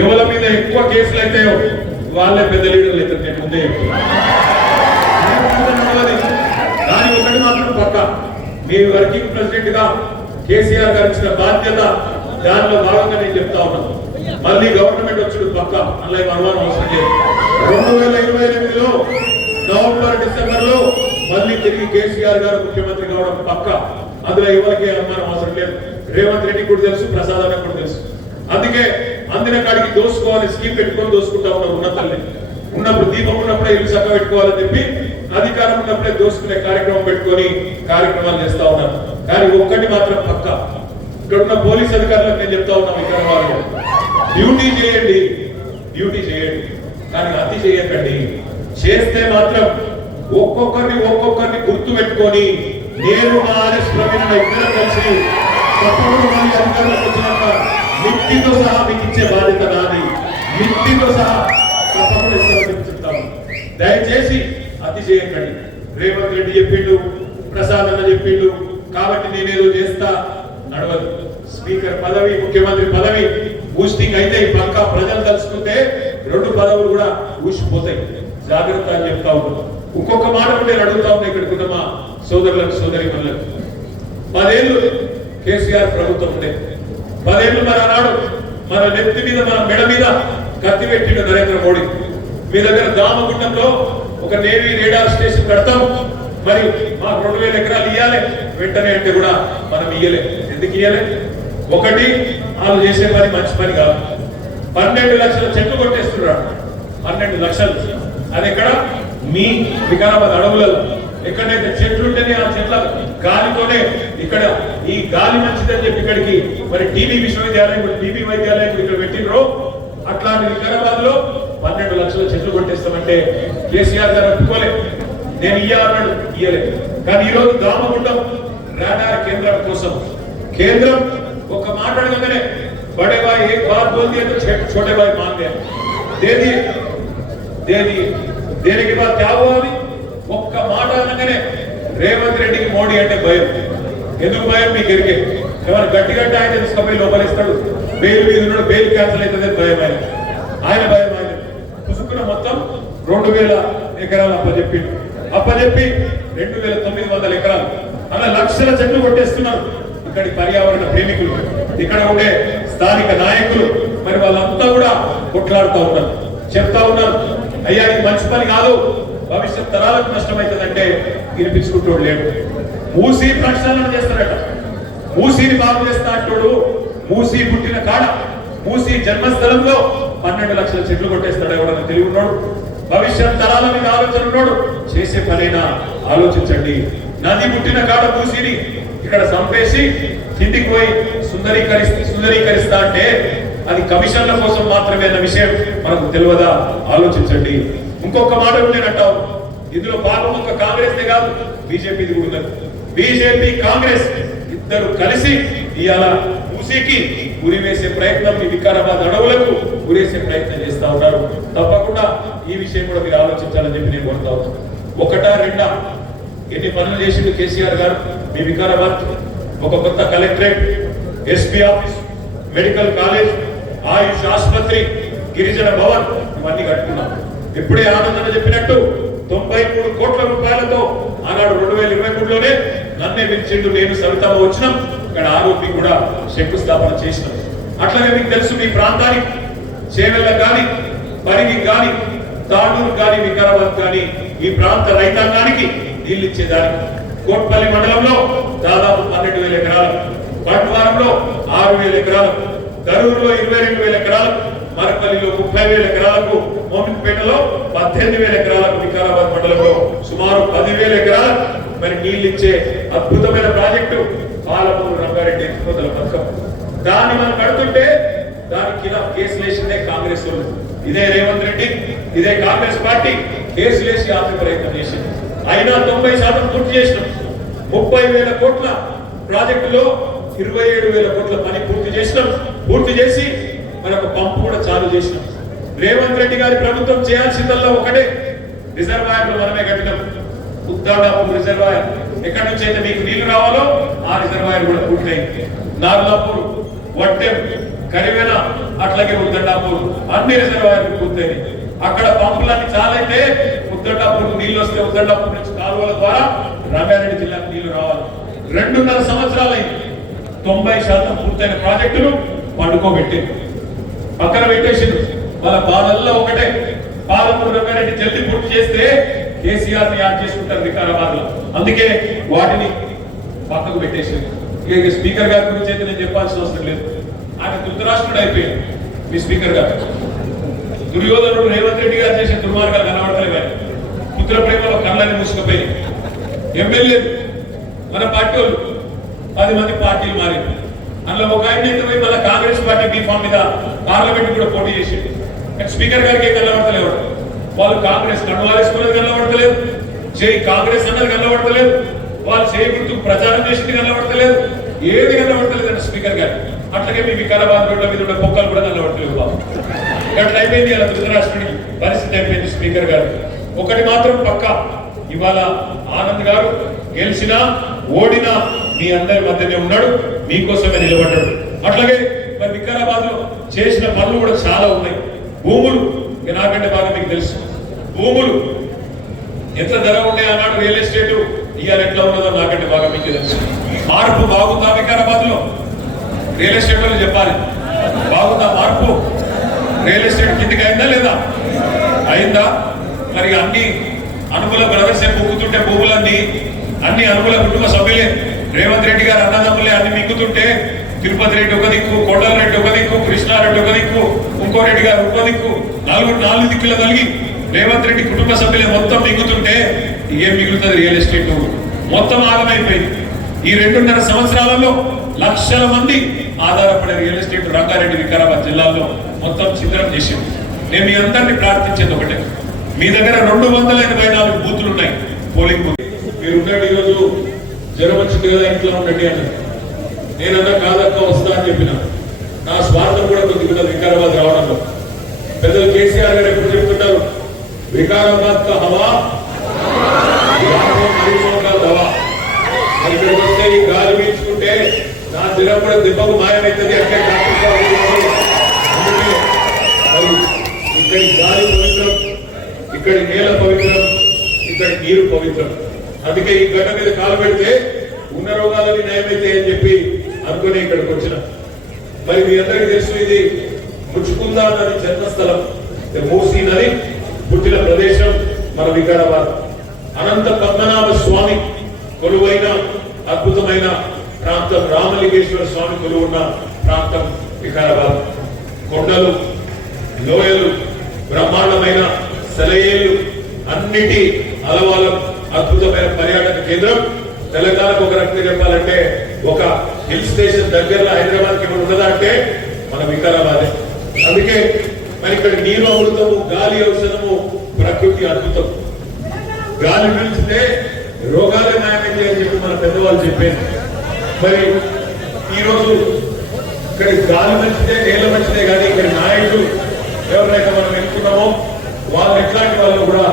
ఎవరి మీద ఎక్కువ కేసులు అయితాయో వాళ్ళే పెద్ద లీడర్లు అవుతారు. నేను ముందే కానీ ఒకటి మాత్రం పక్క, మీ వర్కింగ్ ప్రెసిడెంట్ గా కేసీఆర్ గారు ఇచ్చిన బాధ్యత దానిలో భాగంగా నేను చెప్తా ఉన్నాను. మళ్ళీ గవర్నమెంట్ వచ్చుడు పక్క, అలా అనుమానం అవసరం లేదు. 2028లో నవంబర్ డిసెంబర్ లో మళ్ళీ తిరిగి కేసీఆర్ గారు ముఖ్యమంత్రి కావడం పక్క, అందులో ఎవరికి అనుమానం అవసరం లేదు. రేవంత్ రెడ్డి కూడా తెలుసు, ప్రసాద్ అన్న కూడా తెలుసు. అందుకే అందిన కాడికి దోసుకోవాలి స్కీమ్ పెట్టుకొని దోసుకుంటా ఉన్నారు. ఉన్నతల్ని ఉన్నప్పుడు దీపం ఉన్నప్పుడే ఇల్లు చక్క పెట్టుకోవాలని చెప్పి అధికారం ఉన్నప్పుడే దోసుకునే కార్యక్రమం పెట్టుకొని కార్యక్రమాలు చేస్తా ఉన్నారు. కానీ ఒక్కటి మాత్రం పక్క, ఇక్కడ ఉన్న పోలీస్ అధికారులకు నేను చెప్తా ఉన్నాను, ఇక్కడ వాళ్ళు డ్యూటీ చేయండి, డ్యూటీ చేయండి, కానీ అతి చేయకండి. చేస్తే మాత్రం ఒక్కొక్కరిని గుర్తు పెట్టుకొని నేను మా ఆర్ఎస్ ప్రవీణ ఇద్దరు కలిసి తప్పకుండా మళ్ళీ అధికారులకు వచ్చినాక మిట్టితో సహా మీకు ఇచ్చే బాధ్యత నాది. మిట్టితో సహా తప్పకుండా ఇస్తామని చెప్తాము. దయచేసి అతి చేయకండి. రేవంత్ రెడ్డి చెప్పిండు, ప్రసాద్ అన్న చెప్పిండు కాబట్టి నేనేదో చేస్తా నడవదు. స్పీకర్ పదవి, ముఖ్యమంత్రి పదవి బూస్టింగ్ అయితే పక్కా ప్రజలు తలుచుకుంటే 2 పదవులు కూడా ఊసిపోతాయి. జాగ్రత్త అని చెప్తా ఉన్నాను. ఇంకొక మాట ఉంటే అడుగుతా ఉన్నా ఇక్కడికి మా సోదరులకు సోదరి మనులకు. 10 ఏళ్ళు కేసీఆర్ ప్రభుత్వం ఉండే, 10 ఏళ్ళు మన నాడు మన నెత్తి మీద మన మెడ మీద కత్తి పెట్టిండు నరేంద్ర మోడీ. మీ దగ్గర దామగుండంలో ఒక నేవీ రేడార్ స్టేషన్ కడతాం, మరి మాకు 2000 ఎకరాలు ఇయ్యాలి వెంటనే అంటే కూడా మనం ఇయ్యలే. ఎందుకు ఇయ్యలే? ఒకటి, వాళ్ళు చేసే పని మంచి పని కాదు. 12 లక్షల చెట్లు కొట్టేస్తున్నాడు. 12 లక్షలు అది ఎక్కడ? మీ వికారాబాద్ అడవులలో ఎక్కడైతే చెట్లు ఉంటేనే ఆ చెట్ల గాలితోనే ఇక్కడ ఈ గాలి మంచిదని చెప్పి ఇక్కడికి మరి టీబీ విశ్వవిద్యాలయం, టీబీ వైద్యాలయం ఇక్కడ పెట్టినరో అట్లాంటి వికారాబాద్ లో 12 లక్షల చెట్లు కొట్టేస్తామంటే కేసీఆర్ గారు ఒప్పుకోలే. నేను ఇయ్యాలన్నాడు, ఇయ్యలేదు. కానీ ఈరోజు దామగుండం రాడార్ కేంద్రం కోసం కేంద్రం ఒక మాట అడగగానే బడే బాయ్ ఏక్ బాత్ బోల్తీ హై తో छोटे भाई मान गया, दे दिए देने के बाद क्या हुआ? ఒక్క మాట అనగానే రేవంత్ రెడ్డికి మోడీ అంటే భయం. ఎందుకు భయం? మీకు ఎరిగే. ఎవరు గట్టిగా ఆయన తీసుకుపోయి లోపలిస్తాడు, బెయిల్ మీద ఉన్నాడు, బెయిల్ క్యాన్సిల్ అవుతుంది భయం. ఆయన భయం ఆయన పుసుకున్న మొత్తం 2000 ఎకరాలు అప్పచెప్పి 2900 ఎకరాలు అలా లక్షల చెట్లు కొట్టేస్తున్నారు. ఇక్కడి పర్యావరణ ప్రేమికులు, ఇక్కడ ఉండే స్థానిక నాయకులు మరి వాళ్ళంతా కూడా కొట్లాడుతూ ఉన్నారు, చెప్తా ఉన్నారు, అయ్యా ఇది మంచి పని కాదు, భవిష్యత్ తరాలకు నష్టమవుతుందంటే వినిపించుకుంటూ లేడు. మూసీ ప్రక్షాళన చేస్తారట, మూసీని బాగు చేస్తా అంటాడు. మూసీ పుట్టిన కాడ, మూసీ జన్మస్థలంలో 12 లక్షల చెట్లు కొట్టేస్తాడు. ఎవడన్నా తెలివి ఉన్నాడు? భవిష్యత్ తరాల మీద ఆలోచన ఉన్నాడు? చేసే పనైనా ఆలోచించండి. నది పుట్టిన కాడ మూసీని ఇక్కడ సంపేసి కిందికి పోయి సుందరీకరిస్తా అంటే అది కమిషన్ల కోసం మాత్రమే అన్న విషయం మనకు తెలియదా? ఆలోచించండి. ఇంకొక మాట ఉండేనంటావు, ఇందులో పాపం ఒక కాంగ్రెస్ కాదు, బీజేపీ కూడా ఉన్నది. బీజేపీ కాంగ్రెస్ ఇద్దరు కలిసి ఇవాళ మూసీకి ఉరివేసే ప్రయత్నం, ఈ వికారాబాద్ అడవులకు ఉరేసే ప్రయత్నం చేస్తా ఉన్నారు. తప్పకుండా ఈ విషయం కూడా మీరు ఆలోచించాలని చెప్పి నేను కోరుతా ఉన్నాను. ఒకటా రెండా ఎన్ని పనులు చేసిండు కేసీఆర్ గారు మీ వికారాబాద్? ఒక కొత్త collectorate, SP office, medical college, Ayush ఆసుపత్రి, గిరిజన భవన్ ఇవన్నీ కట్టుకున్నాం. ఇప్పుడే ఆనందంగా చెప్పినట్టు 93 కోట్ల రూపాయలతో ఆనాడు 2023లోనే నన్నే పిలిచిండు, నేను సవితమ్మ వచ్చినాం. ఇక్కడ ఆరోగ్యం కూడా శంకుస్థాపన చేసినాం. అట్లాగే మీకు తెలుసు, మీ ప్రాంతానికి చేవెళ్ళ కానీ, పరిగి కానీ, తాండూరు కానీ, వికారాబాద్ కానీ ఈ ప్రాంత రైతాంగానికి నీళ్లు ఇచ్చేదానికి కోట్పల్లి మండలంలో దాదాపు 12,000 ఎకరాలు, బండ్వారంలో 6,000 ఎకరాలు, దరూరులో 22,000 ఎకరాలు, మరపల్లిలో 30,000 ఎకరాలకు, మోమిన్పేటలో 18,000 ఎకరాలకు, వికారాబాద్ మండలంలో సుమారు 10,000 ఎకరాలు మరి నీళ్లు ఇచ్చే అద్భుతమైన ప్రాజెక్టు పాలమూరు రంగారెడ్డి ఎత్తిపోతల పథకం. దాన్ని మనం కడుతుంటే దానికి కింద కేసులు వేసిందే కాంగ్రెస్ వాళ్ళు. ఇదే రేవంత్ రెడ్డి, ఇదే కాంగ్రెస్ పార్టీ కేసులు వేసి ఆర్థిక ప్రయత్నం చేసింది. అయినా 90% పూర్తి చేసినాం. 30,000 కోట్ల ప్రాజెక్టులో 27,000 కోట్ల పని పూర్తి చేసినాం. పూర్తి చేసి మనకు పంపు కూడా చాలు చేసినాం. రేవంత్ రెడ్డి గారి ప్రభుత్వం చేయాల్సిందల్లా ఒకటే, రిజర్వాయర్లు మనమే కట్టినాం. ఉద్దాడాపూర్ రిజర్వాయర్ ఎక్కడి నుంచి అయితే మీకు నీళ్లు రావాలో ఆ రిజర్వాయర్ కూడా పూర్తయింది. నార్లాపూర్, వడ్డెం, కరివేన అట్లాగే ఉద్దండాపూర్ అన్ని రిజర్వాయర్లు పూర్తయినాయి. అక్కడ పంపులన్నీ చాలైతే ఉద్దండాపూర్ నీళ్లు వస్తే ఉద్దండాపూర్ నుంచి కాలువల ద్వారా రంగారెడ్డి జిల్లాకు నీళ్లు రావాలి. 2.5 సంవత్సరాలైంది. 90% పూర్తయిన ప్రాజెక్టులు పండుకోబెట్టింది, పక్కన పెట్టేసింది. వాళ్ళ బాధల్లో ఒకటే, పాలమూరు రంగారెడ్డి జల్దీ పూర్తి చేస్తే కేసీఆర్ ని యాడ్ చేసుకుంటారు వికారాబాద్ లో, అందుకే వాటిని పక్కకు పెట్టేసింది. ఇక స్పీకర్ గారి గురించి అయితే నేను చెప్పాల్సిన అవసరం లేదు. ఆయన ధృతరాష్ట్రుడు అయిపోయాడు. మీ స్పీకర్ గారు దుర్యోధనుడు రేవంత్ రెడ్డి గారు చేసిన దుర్మార్గాలు కనబడతలేవు. పుత్ర ప్రేమలో కళ్ళని మూసుకుపోయి ఎమ్మెల్యేలు మన పార్టీ వాళ్ళు 10 మంది పార్టీలు మారింది. అందులో ఒక ఆయన అయితే పోయి మళ్ళీ కాంగ్రెస్ పార్టీ బీఫామ్ మీద పార్లమెంట్ కూడా పోటీ చేసింది. కానీ స్పీకర్ గారికి ఏం కనబడతలేవు. వాళ్ళు కాంగ్రెస్ కండువాలేసుకున్నది కనబడతలేదు, చేయి కాంగ్రెస్ అన్నది కనబడతలేదు, వాళ్ళు చేయి గుర్తు ప్రచారం చేసింది కనబడతలేదు, ఏది కనబడతలేదు అంటే స్పీకర్ గారు. అట్లాగే మీ వికారాబాద్ రోడ్ల మీద ఉన్న పొక్కలు కూడా కనబడతలేదు బాబు. అట్లా అయిపోయింది. అలా ధృతరాష్ట్రుడి పరిస్థితి అయిపోయింది స్పీకర్ గారు. ఒకటి మాత్రం పక్కా, ఇవాళ ఆనంద్ గారు గెలిచినా ఓడినా మీ అందరి మధ్యనే ఉన్నాడు, మీకోసమే నిలబడ్డాడు. అట్లాగే మరి వికారాబాద్ లో చేసిన పనులు కూడా చాలా ఉన్నాయి. భూములు నాకంటే బాగా మీకు తెలుసు. భూములు ఎంత ధర ఉండే అన్నాడు, రియల్ ఎస్టేట్ ఇవాళ ఎట్లా ఉన్నదో నాకంటే బాగా మీకు తెలుసు. మార్పు బాగుందా వికారాబాద్ లో? రియల్ ఎస్టేట్ వాళ్ళు చెప్పాలి, బాగుందా మార్పు? రియల్ ఎస్టేట్ కిందికి అయిందా లేదా? అయిందా? మరి అన్ని అనుకూల ప్రదర్శన పొక్కుతుంటే భూములన్నీ అన్ని అనుకూల కుటుంబ సభ్యులే, రేవంత్ రెడ్డి గారు అన్నదమ్ములే అన్ని మిక్కుతుంటే తిరుపతి రెడ్డి ఒక దిక్కు, కొండల రెడ్డి ఒక దిక్కు, కృష్ణారెడ్డి ఒక దిక్కు, ఇంకో రెడ్డి గారు ఒక దిక్కు, 4 దిక్కులు కలిగి రేవంత్ రెడ్డి కుటుంబ సభ్యులే మొత్తం మిగుతుంటే ఏం మిగులుతుంది? రియల్ ఎస్టేట్ మొత్తం ఆగమైపోయింది. ఈ 2.5 సంవత్సరాలలో లక్షల మంది ఆధారపడే రియల్ ఎస్టేట్ రంగారెడ్డి వికారాబాద్ జిల్లాల్లో మొత్తం ఛిద్రం చేసింది. నేను మీ అందరినీ ప్రార్థించేది ఒకటే, మీ దగ్గర 284 బూతులు ఉన్నాయి పోలింగ్ బూత్. మీరు ఉన్నాడు ఈరోజు జ్వరం వచ్చింది కదా ఇంట్లో ఉండండి అన్నారు. నేనన్నా కాదక్క వస్తా అని చెప్పిన. నా స్వార్థం కూడా కొద్దిగా వికారాబాద్ రావడంలో. పెద్దలు కేసీఆర్ గారు ఎప్పుడు చెప్తుంటారు, వికారాబాద్ కా హవా హవా. ఇక్కడికి వస్తే ఈ గాలి పీల్చుకుంటే నా జ్వరం కూడా దెబ్బకు మాయమవుతుంది అంటే ఇక్కడి గాలి పవిత్రం, ఇక్కడి నేల పవిత్రం, ఇక్కడి నీరు పవిత్రం. అందుకే ఈ గడ్డ మీద కాలు పెడితే ఉన్న రోగాలని నయమైతే అని చెప్పి అనుకుని ఇక్కడికి వచ్చిన. మరి మీ అందరికీ తెలుసు, ఇది ముచ్చుకుందా నది జన్మస్థలం, మూసీ నది పుట్టిన ప్రదేశం మన వికారాబాద్. అనంత పద్మనాభ స్వామి కొలువైన అద్భుతమైన ప్రాంతం, రామలింగేశ్వర స్వామి కొలువున్న ప్రాంతం వికారాబాద్. కొండలు, లోయలు, బ్రహ్మాండమైన సెలయేళ్లు, అన్నిటి అలవాలం, అద్భుతమైన పర్యాటక కేంద్రం. తెలంగాణకు ఒక రకంగా చెప్పాలంటే ఒక హిల్ స్టేషన్ దగ్గరలో హైదరాబాద్ కి ఉన్నదా అంటే మన వికారాబాదే. అందుకే మరి ఇక్కడ నీరు అమృతము, గాలి ఔషధము, ప్రకృతి అద్భుతం. గాలి పీల్చితే రోగాలే మాయమైంది అని చెప్పి మన పెద్దవాళ్ళు చెప్పారు. మరి ఈరోజు ఇక్కడ గాలి మంచిదే, నేల మంచిదే, కానీ ఇక్కడ నాయకులు ఎవరైనా మనం ఎన్నుకున్నామో వాళ్ళు ఎట్లాంటి వాళ్ళు కూడా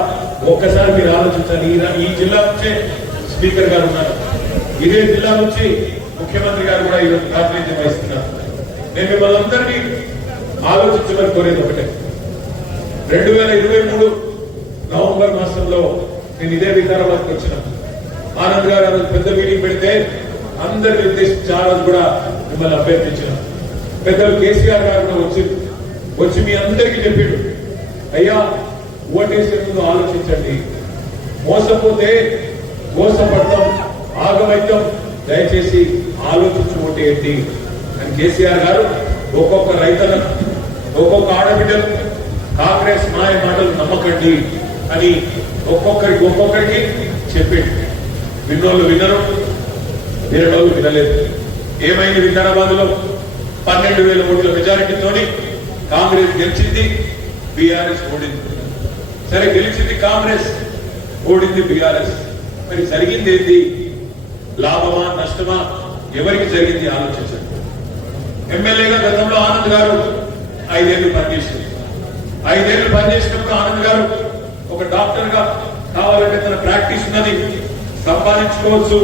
ఒక్కసారి మీరు ఆలోచించాలి. ఈ జిల్లా నుంచే స్పీకర్ గారు ఉన్నారు, ఇదే జిల్లా నుంచి ముఖ్యమంత్రి గారు కూడా ఈరోజు ప్రాతినిధ్యం వహిస్తున్నారు. నేను మిమ్మల్ని అందరినీ ఆలోచించమని కోరేది ఒకటే, 2023 నవంబర్ మాసంలో నేను ఇదే వికారాబాద్కి వచ్చిన. ఆనంద్ గారు ఆ రోజు పెద్ద మీటింగ్ పెడితే అందరిని ఉద్దేశించి ఆ రోజు కూడా మిమ్మల్ని అభ్యర్థించిన. పెద్దలు కేసీఆర్ గారు కూడా వచ్చి మీ అందరికీ చెప్పాడు, అయ్యా ఓటేసే ముందు ఆలోచించండి, మోసపోతే మోసపడతాం, ఆగమైతం, దయచేసి ఆలోచించి ఓటేయండి అని కేసీఆర్ గారు ఒక్కొక్క రైతులను, ఒక్కొక్క ఆడబిడ్డలు కాంగ్రెస్ మాయ మాటలు నమ్మకండి అని ఒక్కొక్కరికి చెప్పాడు. విన్నోళ్ళు వినరు, వినోళ్ళు వినలేదు. ఏమైంది? వికారాబాద్ లో 12,000 ఓట్ల మెజారిటీతోని కాంగ్రెస్ గెలిచింది, బీఆర్ఎస్ ఓడింది. సరే, గెలిచింది కాంగ్రెస్, ఓడింది బీఆర్ఎస్. మరి జరిగింది ఏంటి? లాభమా నష్టమా? ఎవరికి జరిగింది ఆలోచించండి. ఎమ్మెల్యేగా గతంలో ఆనంద్ గారు 5 ఏళ్ళు పనిచేసింది. 5 ఏళ్ళు పనిచేసినప్పుడు ఆనంద్ గారు ఒక డాక్టర్ గా కావాలంటే తన ప్రాక్టీస్ ఉన్నది, సంపాదించుకోవచ్చు.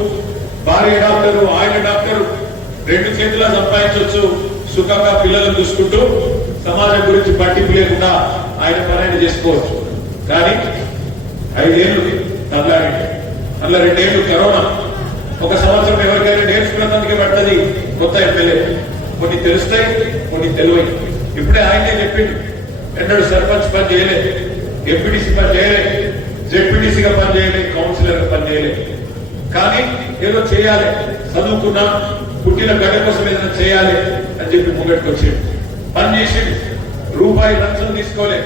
భార్య డాక్టరు, ఆయన డాక్టరు, 2 చేతులా సంపాదించవచ్చు. సుఖంగా పిల్లలను చూసుకుంటూ సమాజం గురించి పట్టింపు లేకుండా ఆయన పని ఆయన చేసుకోవచ్చు. కానీ 5 ఏళ్ళు తల్లాడి మళ్ళీ 2 ఏళ్ళు కరోనా, 1 సంవత్సరం ఎవరికైనా నేర్చుకున్నందుకే పట్టది కొత్త ఎమ్మెల్యే. కొన్ని తెలుస్తాయి, కొన్ని తెలివై. ఇప్పుడే ఆయనే చెప్పిండు, ఎన్నడూ సర్పంచ్ పని చేయలేదు, ఎంపీటీసీ పని చేయలేదు, జెడ్పీటీసీగా పని చేయలేదు, కౌన్సిలర్గా పని చేయలేదు. కానీ ఏదో చేయాలి, చదువుకున్నా పుట్టిన గడ్డ కోసం ఏదైనా చేయాలి అని చెప్పి ముంగటికి వచ్చాడు. పని చేసి రూపాయి లంచం తీసుకోలే.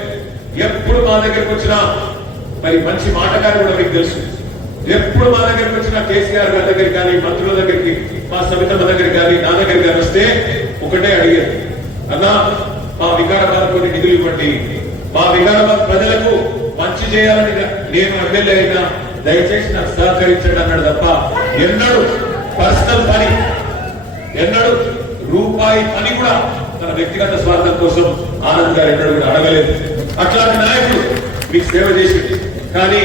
ఎప్పుడు మా దగ్గరకు వచ్చినా మరి మంచి మాటగారు కూడా మీకు తెలుసు. ఎప్పుడు మా దగ్గరికి వచ్చిన కేసీఆర్ గారి దగ్గరికి కానీ, మంత్రుల దగ్గరికి, మా సమితమ్మ దగ్గరికి కానీ, నా దగ్గరికి కానీ వస్తే ఒకటే అడిగేది, అన్నా మా వికారాబాద్ కొన్ని నిధులు ఇవ్వండి, మా వికారాబాద్ ప్రజలకు మంచి చేయాలని నేను ఎమ్మెల్యే అయినా దయచేసి నాకు సహకరించండి అన్నాడు తప్ప ఎన్నడూ పర్సనల్ పని, ఎన్నడూ రూపాయి పని కూడా తన వ్యక్తిగత స్వార్థం కోసం ఆనంద్ గారు ఎన్నడూ కూడా అడగలేదు. అట్లాంటి నాయకుడు మీకు సేవ చేసి, కానీ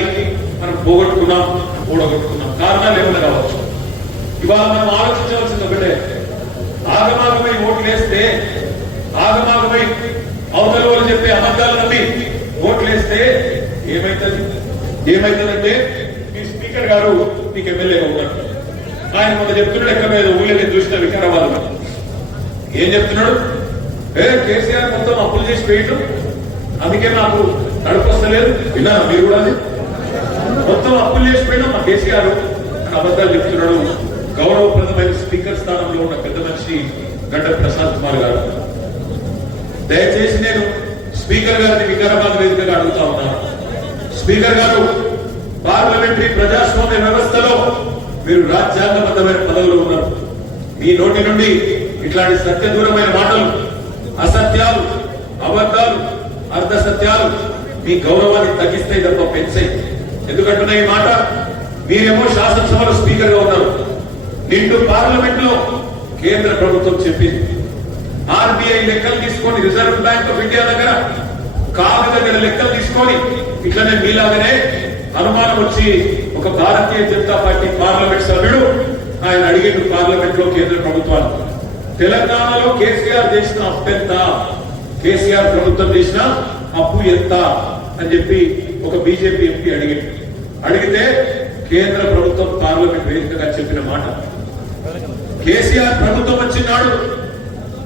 మనం పోగొట్టుకున్నాం, కూడగొట్టుకున్నాం. కారణాలు ఏమైనా కావచ్చు. ఇవాళ మనం ఆలోచించవలసింది ఒకటే, ఆగమాగమై ఓట్లు వేస్తే, ఆగమాగమై అవతల వాళ్ళు చెప్పే అబద్ధాలు నమ్మి ఓట్లు వేస్తే ఏమైతుందంటే మీ స్పీకర్ గారు నీకు ఎమ్మెల్యేగా ఉన్నారు. ఆయన మొన్న చెప్తున్నాడు, ఎక్కడ మీద ఊళ్ళని చూసిన వికారాబాద్ ఏం చెప్తున్నాడు, కేసీఆర్ మొత్తం అప్పులు చేసి వేయటం, అందుకే నాకు నడుపొస్తలేదు. విన్నారా మీరు కూడా? మొత్తం అప్పులు చేసిపోయినా మా కేసీఆర్ అబద్ధాలు చెప్తున్నాడు. గౌరవప్రదమైన స్పీకర్ స్థానంలో ఉన్న పెద్ద మనిషి గడ్డ ప్రసాద్ కుమార్ గారు, దయచేసి నేను స్పీకర్ గారిని వికారాబాద్ వేదికగా అడుగుతా ఉన్నాను. స్పీకర్ గారు, పార్లమెంటరీ ప్రజాస్వామ్య వ్యవస్థలో మీరు రాజ్యాంగబద్ధమైన పదవులు ఉన్నారు. మీ నోటి నుండి ఇట్లాంటి సత్యదూరమైన మాటలు, అసత్యాలు, అబద్ధాలు, అర్ధ సత్యాలు మీ గౌరవాన్ని తగ్గిస్తాయి తప్ప పెంచాయి. ఎందుకంటున్నా ఈ మాట, మీరేమో శాసనసభలో స్పీకర్ గా ఉన్నారు. నిండు పార్లమెంట్ లో కేంద్ర ప్రభుత్వం చెప్పింది, ఆర్బీఐ లెక్కలు తీసుకొని, రిజర్వ్ బ్యాంక్ ఆఫ్ ఇండియా దగ్గర కాగు దగ్గర లెక్కలు తీసుకొని, ఇట్లనే మీలాగనే అనుమానం వచ్చి ఒక భారతీయ జనతా పార్టీ పార్లమెంట్ సభ్యుడు ఆయన అడిగిండు పార్లమెంట్ లో కేంద్ర ప్రభుత్వాలు, తెలంగాణలో కేసీఆర్ చేసిన అప్పు ఎంత, కేసీఆర్ ప్రభుత్వం చేసిన అప్పు ఎంత అని చెప్పి ఒక బీజేపీ ఎంపీ అడిగితే కేంద్ర ప్రభుత్వం పార్లమెంట్ వేదికగా చెప్పిన మాట, కేసీఆర్ ప్రభుత్వం వచ్చినాడు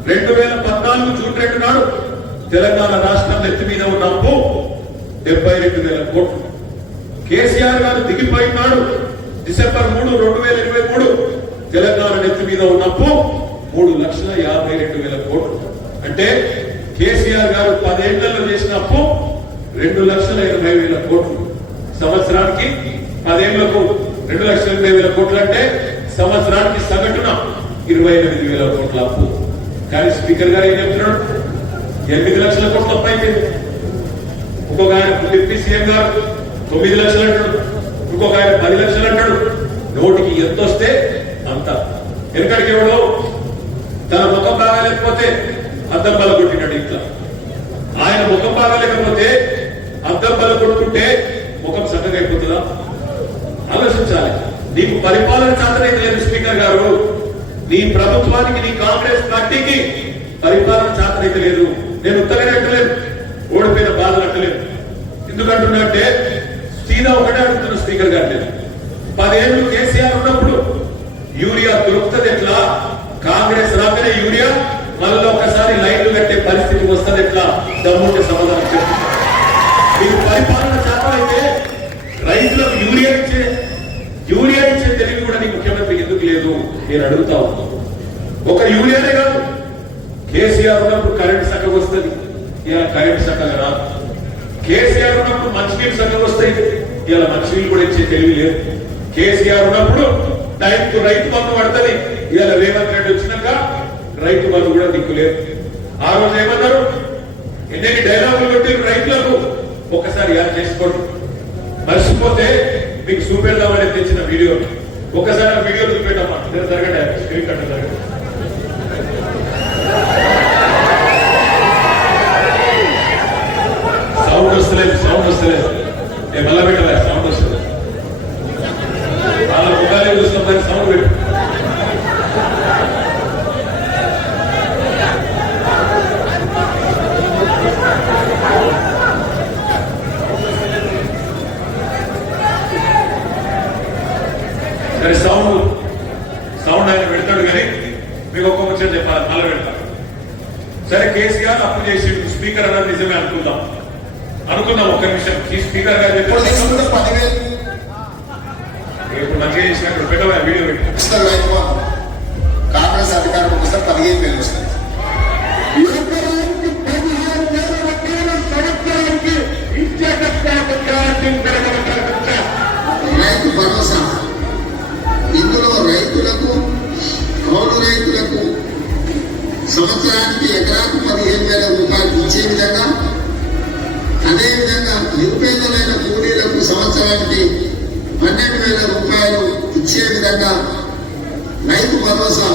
2014 జూన్ 2 నాడు తెలంగాణ రాష్ట్రం నెత్తి మీద ఉన్న అప్పు 72,000 కోట్లు. కేసీఆర్ గారు దిగిపోయినాడు డిసెంబర్ 3, 2023 తెలంగాణ నెత్తి మీద ఉన్న అప్పు 3,52,000 కోట్లు. అంటే కేసీఆర్ గారు 10 ఏళ్లలో చేసిన అప్పు 2,80,000 కోట్లు. సంవత్సరానికి 10 ఏళ్లకు 2,80,000 కోట్లు అంటే సంవత్సరానికి సగటున 28,000 కోట్ల అప్పు. కానీ స్పీకర్ గారు ఏం చెప్తున్నాడు, 8 లక్షల కోట్ల అప్పు అయిపోయింది. ఇంకొక ఆయన డిప్యూటీ సీఎం గారు 9 లక్షలు అంటాడు, ఇంకొక ఆయన 10 లక్షలు అంటాడు. నోటికి ఎంత వస్తే అంత. ఎక్కడికి ఎవడో తన ముఖం బాగాలేకపోతే అద్దం బల కొట్టినాడు ఇట్లా, ఆయన ముఖం బాగాలేకపోతే అద్దం బల కొట్టుకుంటే ముఖం చక్కగా అయిపోతుందా? ఆలోచించాలి. నీకు పరిపాలన చేతనైతే లేదు స్పీకర్ గారు, నీ ప్రభుత్వానికి, నీ కాంగ్రెస్ పార్టీకి పరిపాలన చేతనైతే లేదు. నేను ఉత్తరగా అంటలేదు, ఓడిపోయిన బాధలు అంటలేదు. ఎందుకంటున్నట్టే సీదా ఒకటే అడుగుతున్న స్పీకర్ గారు, నేను 10 ఏళ్ళు కేసీఆర్ ఉన్నప్పుడు యూరియా దొరుకుతుంది ఎట్లా, కాంగ్రెస్ రాకనే యూరియా మళ్ళీ ఒక్కసారి లైన్లు కట్టే పరిస్థితి వస్తుంది ఎట్లా, దమ్ముంటే సమాధానం చెప్తున్నారు. మీకు పరిపాలన చేతనైతే రైతులకు యూరియా ఇచ్చే తెలివి కూడా నీ ముఖ్యమంత్రి ఎందుకు లేదు నేను అడుగుతా ఉన్నాను. ఒక యూరియానే కాదు, కేసీఆర్ ఉన్నప్పుడు కరెంట్ చక్కగా వస్తుంది, ఇలా కరెంట్ చక్కగా రాదు. కేసీఆర్ ఉన్నప్పుడు మంచినీళ్ళు చక్కగా వస్తాయి, ఇలా మంచినీళ్ళు కూడా ఇచ్చే తెలివి లేదు. కేసీఆర్ ఉన్నప్పుడు టైంకు రైతు బంధు పడుతుంది, ఇలా రేవంత్ రెడ్డి వచ్చినాక రైతు బంధు కూడా దిక్కు లేదు. ఆ రోజు ఏమన్నారు, ఎన్ని డైలాగులు కొట్టారు రైతులకు, ఒక్కసారి యాడ్ చేసుకోండి. మర్చిపోతే మీకు చూపెడదామని తెచ్చిన వీడియో, ఒక్కసారి ఆ వీడియో చూపెట్టమ్మా. జరగండి, స్క్రీన్ కట్ట జరగండి. సౌండ్ వస్తలేదు నేను మళ్ళా పెట్టలే, సౌండ్ వస్తుంది. వాళ్ళ ముఖాలే చూసిన దానికి సౌండ్ పెట్టు. చేసి స్పీకర్ అన్నది నిజమే అనుకుందాం ఒక్క నిమిషం ఈ స్పీకర్ గారు ఇప్పుడు మంచిగా చేసినట్టు పెట్టవా వీడియో పెట్టి కాంగ్రెస్ అధికారం వస్తే 15,000 వస్తాయి. రైతు భరోసా ఇందులో రైతులకు కౌలు రైతులకు సంవత్సరానికి ఎకరాకు 15,000 రూపాయలు ఇచ్చే విధంగా, అదేవిధంగా నిరుపేదలైన కూలీలకు సంవత్సరానికి 12,000 రూపాయలు ఇచ్చే విధంగా రైతు భరోసా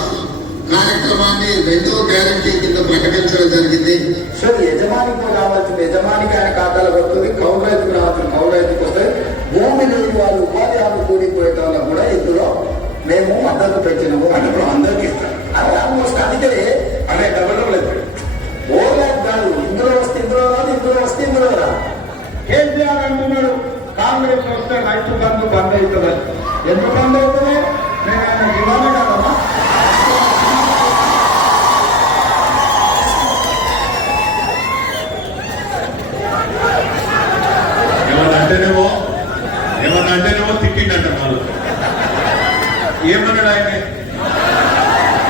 కార్యక్రమాన్ని 2వ గ్యారంటీ కింద ప్రకటించడం జరిగింది. సో యజమానికి రావాల్సిన యజమానికి ఆయన ఖాతాలో వస్తుంది, కౌలు రైతుకు రావాల్సిన కౌలు రైతుకు వస్తుంది. భూమి లేని వాళ్ళు ఉపాధి హామీ కూడిపోయే వాళ్ళకు కూడా ఇందులో మేము మద్దతు పెంచినాము అంటే ఇప్పుడు అందరికీ ఇస్తాం. అది ఆల్మోస్ట్ అందుకే అనే డబ్బులు లేదు. ఓవర్లాప్ కాదు, ఇందులో వస్తే ఇందులో రాదు, ఇందులో వస్తే ఇందులో రాదు. కేసీఆర్ అంటున్నాడు కాంగ్రెస్ వస్తే రైతు బంధు బంద్ అవుతుందని. ఎందుకు బంద్ అవుతుంది? నేను ఆయన దివాలా కాదమ్మా. ఏమన్నా అంటేనేమో తిట్టిండంట వాళ్ళు. ఏమన్నాడు ఆయన?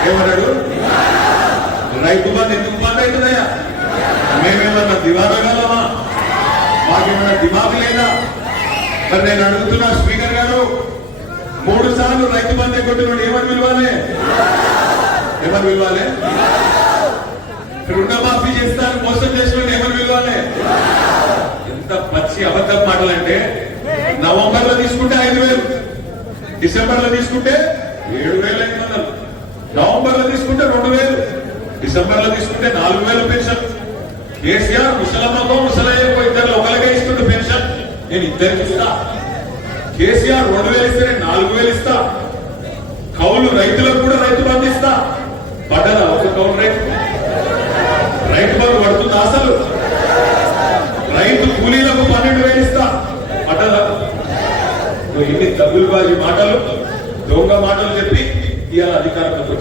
ఏమన్నాడు? రైతు బంధు ఎందుకు బంద్ అవుతుందయ్యా? మేమేమన్నా దివాలా కాదమ్మా? మాకేమన్నా దిమాగ్ లేదా? మరి నేను అడుగుతున్నా స్పీకర్ గారు, 3 సార్లు రైతు బంధు కొట్టినాడు, ఏమని పిలవాలి? ఏమని పిలవాలి? రుణమాఫీ చేస్తాను మోసం చేసిన ఏమని పిలవాలి? ఎంత పచ్చి అబద్ధం మాటలంటే, నవంబర్ లో తీసుకుంటే 5,000, డిసెంబర్ లో తీసుకుంటే 7,500, నవంబర్ లో తీసుకుంటే 2,000, డిసెంబర్ లో తీసుకుంటే 4,000 పెన్షన్. కేసీఆర్ ముసలమ్మకో ముసలయ్యకో ఇద్దరు ఒకరికే ఇస్తుంటే పెన్షన్, నేను ఇద్దరికి ఇస్తా. కేసీఆర్ 2,000 ఇస్తే 4,000 ఇస్తా. కౌలు రైతులకు కూడా రైతు బంధు ఇస్తా. పడ్డదా ఒక కౌలు రైతు? రైతు బంధు పడుతుందా అసలు? రైతు కూలీలకు 12,000 ఇస్తా. పడ్డదా? ఇన్ని తగ్గులుబాజీ మాటలు, దొంగ మాటలు చెప్పి ఇవాళ అధికారంలోకి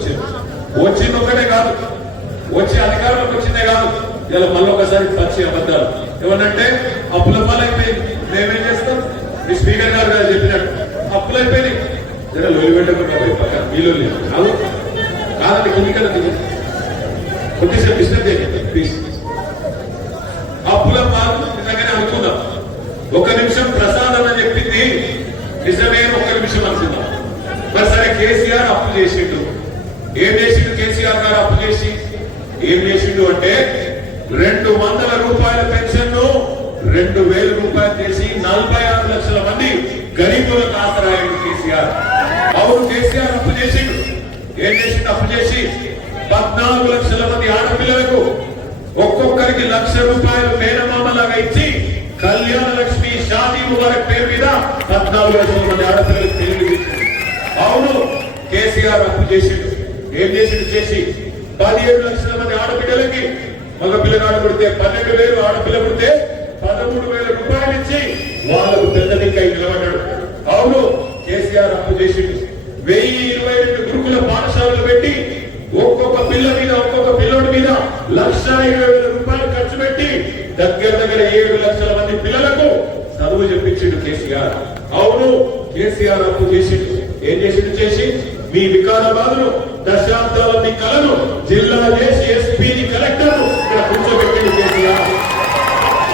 వచ్చింది ఒక్కటే కాదు, వచ్చి అధికారంలోకి వచ్చిందే కాదు, ఇలా మళ్ళీ ఒకసారి పచ్చి అబద్ధాలు. ఏమనంటే అప్పుల పాలైపోయింది, మేమేం చేస్తాం? మీ స్పీకర్ గారు చెప్పినట్టు అప్పులు అయిపోయినాయి. జర లోలి పెట్టకుండా పోయి పక్కన మీలో లేదు కాదు కాదండి, కొద్దిగా కొద్దిసేపు డిస్టర్బ్ చేయండి ప్లీజ్. అప్పుల పాలు నిజంగానే అనుకుందాం. 1 నిమిషం ప్రసాద్ అని చెప్పింది నిజమే, 1 నిమిషం అనుకుందాం. మరి సరే కేసీఆర్ అప్పు చేసిండు, ఏం చేసిండు? కేసీఆర్ గారు అప్పు చేసి ఏం చేసిండు అంటే 200 రూపాయల పెన్షన్ ను 2,000 రూపాయలు చేసి 46 లక్షల మంది గరీబులకు ఆసరాయండు కేసీఆర్. అవును, కేసీఆర్ అప్పు చేసిండు. ఏం చేసిండు? అప్పు చేసి 14 లక్షల మంది ఆడపిల్లలకు ఒక్కొక్కరికి 1,00,000 రూపాయలు మేనమామలాగా ఇచ్చి కళ్యాణ లక్ష్మి షాదీ ముబారక్ పేరు మీద 14 లక్షల మంది ఆడపిల్లలకు పెళ్లి ఇచ్చింది. అవును, కేసీఆర్ అప్పు చేసిండు. ఏం చేసిండు? చేసి 17 లక్షల మంది ఆడపిల్లలకి, మగ పిల్లగాడు పుడితే 12,000, ఆడపిల్ల పుడితే 13,000 రూపాయలు ఇచ్చి వాళ్ళకు పెద్ద దిక్కై నిలబడ్డాడు. అవును, కేసీఆర్ అప్పు చేసిండు. 1,022 గురుకుల పాఠశాలలు పెట్టి ఒక్కొక్క పిల్ల మీద, ఒక్కొక్క పిల్లోడి మీద 1,20,000 రూపాయలు ఖర్చు పెట్టి దగ్గర 7 లక్షల మంది పిల్లలకు చదువు చెప్పించిండు కేసీఆర్. అవును, కేసీఆర్ అప్పు చేసిండు. ఏం చేసిండు? చేసి మీ వికారాబాద్ ను దశాబ్దాల మీ కళను జిల్లా చేసి ఎస్పీని కలెక్టర్ ఇక్కడ కూర్చోబెట్టిండు కేసీఆర్.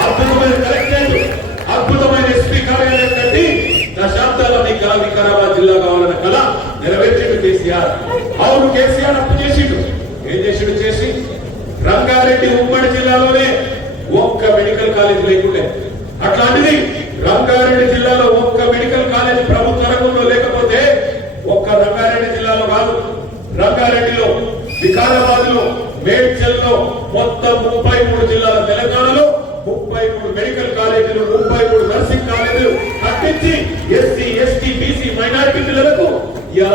అద్భుతమైన కలెక్టరేట్, అద్భుతమైన ఎస్పీ కార్యాలయం కట్టి దశాబ్దాల మీ కళ వికారాబాద్ జిల్లా కావాలన్న కళ నెరవేర్చిండు కేసీఆర్. అవును, కేసీఆర్ అప్పు చేసిండు. ఏం చేసిండు? చేసి రంగారెడ్డి ఉమ్మడి జిల్లాలోనే ఒక్క మెడికల్ కాలేజ్ లేకుండే. అట్లాంటిది రంగారెడ్డి జిల్లాలో ఒక్క మెడికల్ కాలేజ్ ప్రభుత్వ రంగంలో లేకపోతే, ఒక్క రంగారెడ్డి జిల్లాలో కాదు, రంగారెడ్డిలో, వికారాబాద్ లో, మేడ్చల్ లో, మొత్తం 33 జిల్లాల తెలంగాణలో 33 మెడికల్ కాలేజీలు, 33 నర్సింగ్ కాలేజీలు కట్టించి ఎస్సీ, ఎస్టీ, బీసీ, మైనారిటీ పిల్లలకు ఇలా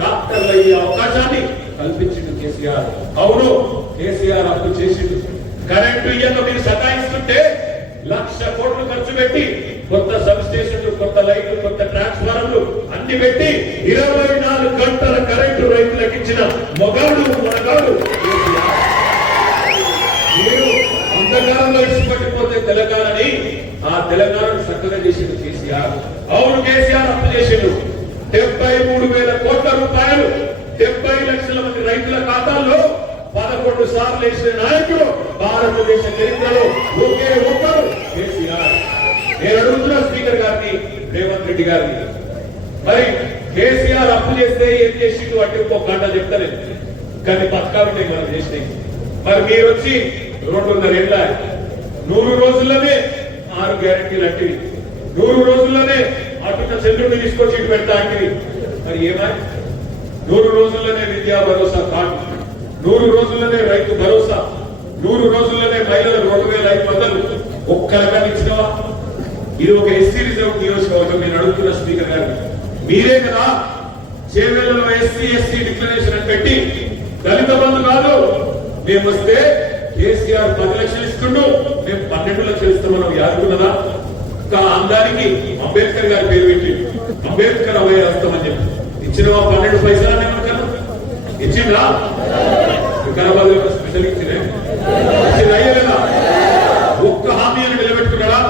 డాక్టర్లు అయ్యే అవకాశాన్ని కల్పించిండు కేసీఆర్. అవును, కేసీఆర్ అప్పు చేసిండు. కరెంటు ఇయ్యక మీరు సతాయిస్తుంటే 1,00,000 కోట్లు ఖర్చు పెట్టి కొత్త సబ్ స్టేషన్లు, కొత్త లైట్లు, కొత్త ట్రాన్స్ఫార్మర్లు అన్ని పెట్టి 24 గంటల కరెంటు రైతులకు ఇచ్చిన మొగాడు మనగాడు. మీరు అంధకారంలో ఇచ్చిపట్టిపోతే తెలంగాణని ఆ తెలంగాణను చక్కగా చేసిండు కేసీఆర్. అవును, కేసీఆర్ అప్పు చేసిండు 73,000 కోట్ల రూపాయలు 70 లక్షల మంది రైతుల ఖాతాల్లో 11 సార్లు వేసిన నాయకుడు భారతదేశ చరిత్రలో ఒకే ఒక్కరు కేసీఆర్. నేను అడుగుతున్నా స్పీకర్ గారిని, రేవంత్ రెడ్డి గారిని, మరి కేసీఆర్ అప్పు చేస్తే ఏం చేసిండు అంటే ఇంకో గంట చెప్తలేదు, కానీ పథకాలు మనం చేసినాయి. మరి మీరు వచ్చి 2.5 ఏళ్ళ 100 రోజుల్లోనే 6 గ్యారెంటీలు అంటివి, 100 రోజుల్లోనే అటున్న చంద్రుడిని తీసుకొచ్చి ఇటు పెడతా అంటివి. మరి ఏమై 100 రోజుల్లోనే విద్యా భరోసా కార్డు, 100 రోజుల్లోనే రైతు భరోసా, 100 రోజుల్లోనే మహిళలకు 2,500 ఒక్క రకాన్ని ఇచ్చినవా? ఇది ఒక ఎస్సీ రిజర్వ్ నియోజకవర్గం. నేను అడుగుతున్న స్పీకర్ గారు, మీరే కదా చేవేళ్లలో ఎస్సీ డిక్లరేషన్ అని పెట్టి దళిత బంధు కాదు, మేము వస్తే కేసీఆర్ 10 లక్షలు ఇస్తుండు, మేము 12 లక్షలు ఇస్తామని యాదుకున్నదా? అందానికి అంబేద్కర్ గారి పేరు పెట్టి అంబేద్కర్ అవే వస్తామని చెప్పి ఇచ్చినవా? 12 పైసలు ఇచ్చిందా? వికారాబాద్ స్పెషల్ ఇచ్చిందే, అయ్యలేదా? ఒక్క హామీని నిలబెట్టుకున్నాడా?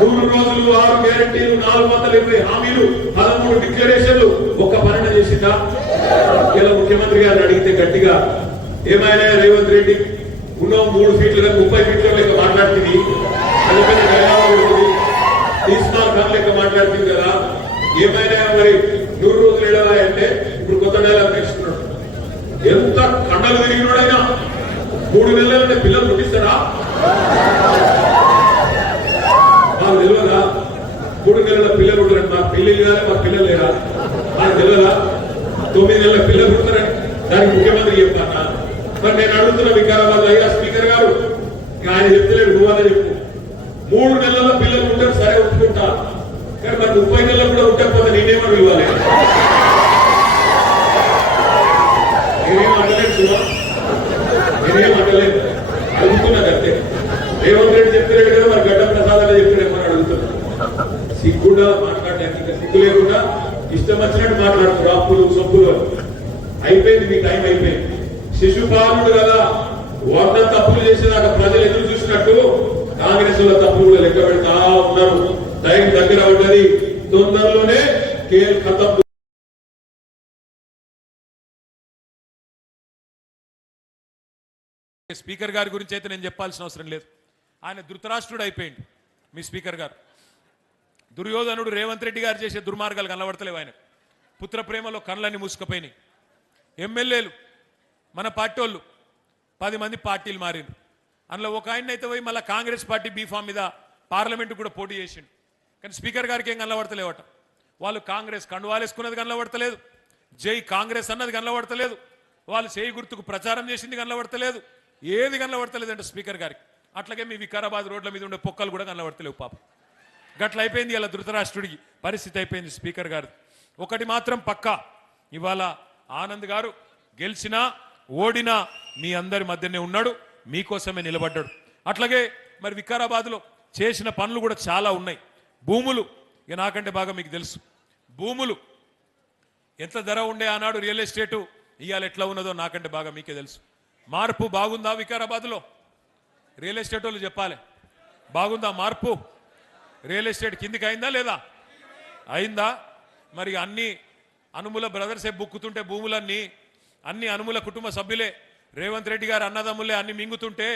100 రోజులు 6 గ్యారెంటీలు 420 హామీలు 13 డిక్లరేషన్లు ఒక్క పని చేసిందా? ఇలా ముఖ్యమంత్రి గారిని అడిగితే గట్టిగా ఏమైనా రేవంత్ రెడ్డి ఉన్నావు 3 ఫీట్లు 30 ఫీట్ల లెక్క మాట్లాడుతుంది, తీసుకున్నారు లెక్క మాట్లాడుతుంది కదా, ఏమైనా మరి 100 రోజులు ఎడవా అంటే ఇప్పుడు కొత్త డైలాగ్ నేర్చుకున్నాడు. ఎంత కండలు తిరిగినాడైనా 3 నెలలంటే పిల్లలు పుట్టిస్తారా? మాకు తెలియదా? 3 నెలల పిల్లలు పుట్టారని, మా పిల్లలు కానీ మా పిల్లలు లేరా? నాకు తెలియదా? 9 నెలల పిల్లలు పుడతారని దానికి ముఖ్యమంత్రి చెప్తానా? మరి నేను అడుగుతున్న వికారాబాద్ అయ్యా స్పీకర్ గారు, ఆయన చెప్తలేడు, నువ్వనే చెప్పు. 3 నెలల పిల్లలు ఉంటారు, సరే ఒప్పుకుంటా, కానీ మరి 30 నెలలు కూడా ఉండకపోతే నేనేమని ఇవ్వాలి? నేనేం అంటలేదు, నేనేం అంటలేదు, అడుగుతున్నా అంతే. రేవంత్ రెడ్డి చెప్తలేడు కదా, మరి గడ్డ ప్రసాదాలు చెప్పాడేమని అడుగుతున్నా. సిగ్గుడా మాట్లాడడానికి, సిగ్గు లేకుండా ఇష్టం వచ్చినట్టు మాట్లాడుతున్నారు. అప్పులు సొప్పులు అయిపోయింది, మీ టైం అయిపోయింది. శిశుపాలుడు కదా, 100 తప్పులు చేసేదాకా ప్రజలు ఎదురు చూసినట్టు కాంగ్రెస్ లో తప్పులు కూడా లెక్క పెడతా ఉన్నారు. టైం దగ్గర ఉంటది, తొందరలోనే కేల్ ఖతం. స్పీకర్ గారి గురించి అయితే నేను చెప్పాల్సిన అవసరం లేదు, ఆయన ధృతరాష్ట్రుడు అయిపోయింది మీ స్పీకర్ గారు. దుర్యోధనుడు రేవంత్ రెడ్డి గారు చేసే దుర్మార్గాలు కనబడతలేవు. ఆయన పుత్ర ప్రేమలో కళ్ళని మూసుకుపోయినాయి. ఎమ్మెల్యేలు మన పార్టీ వాళ్ళు 10 మంది పార్టీలు మారిండు. అందులో ఒక ఆయన అయితే పోయి మళ్ళీ కాంగ్రెస్ పార్టీ బీఫామ్ మీద పార్లమెంట్ కూడా పోటీ చేసిండు. కానీ స్పీకర్ గారికి ఏం కనబడతలేవట. వాళ్ళు కాంగ్రెస్ కండువాలేసుకున్నది కనబడతలేదు, జై కాంగ్రెస్ అన్నది కనబడతలేదు, వాళ్ళు చేయి గుర్తుకు ప్రచారం చేసింది కనబడతలేదు, ఏది కనబడతలేదు అంటే స్పీకర్ గారికి. అట్లాగే మీ వికారాబాద్ రోడ్ల మీద ఉండే పొక్కలు కూడా కనబడతలేవు పాపం. గట్ల అయిపోయింది ఇలా ధృతరాష్ట్రుడికి పరిస్థితి అయిపోయింది స్పీకర్ గారు. ఒకటి మాత్రం పక్కా, ఇవాళ ఆనంద్ గారు గెలిచినా ఓడినా మీ అందరి మధ్యనే ఉన్నాడు, మీకోసమే నిలబడ్డాడు. అట్లాగే మరి వికారాబాద్లో చేసిన పనులు కూడా చాలా ఉన్నాయి. భూములు ఇక నాకంటే బాగా మీకు తెలుసు, భూములు ఎంత ధర ఉండే ఆనాడు రియల్ ఎస్టేటు, ఇవాళ ఎట్లా ఉన్నదో నాకంటే బాగా మీకే తెలుసు. మార్పు బాగుందా వికారాబాద్లో? రియల్ ఎస్టేట్ వాళ్ళు చెప్పాలి, బాగుందా మార్పు? రియల్ ఎస్టేట్ కిందికి అయిందా లేదా? అయిందా? మరి అన్ని అనుముల బ్రదర్సే బుక్కుతుంటే భూములన్నీ అన్ని అనుముల కుటుంబ సభ్యులే, రేవంత్ రెడ్డి గారు అన్నదమ్ములే అన్ని మింగుతుంటే,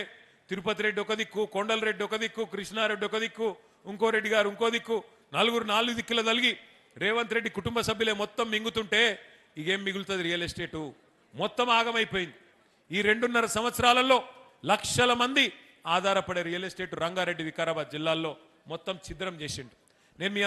తిరుపతి రెడ్డి ఒక దిక్కు, కొండల రెడ్డి ఒక దిక్కు, కృష్ణారెడ్డి ఒక దిక్కు, ఇంకో రెడ్డి గారు ఇంకో దిక్కు, నలుగురు 4 దిక్కుల తలిగి రేవంత్ రెడ్డి కుటుంబ సభ్యులే మొత్తం మింగుతుంటే ఇకేం మిగులుతుంది? రియల్ ఎస్టేటు మొత్తం ఆగమైపోయింది. ఈ 2.5 సంవత్సరాలలో లక్షల మంది ఆధారపడే రియల్ ఎస్టేట్ రంగారెడ్డి వికారాబాద్ జిల్లాల్లో మొత్తం ఛిద్రం చేసిండు. నేను మీ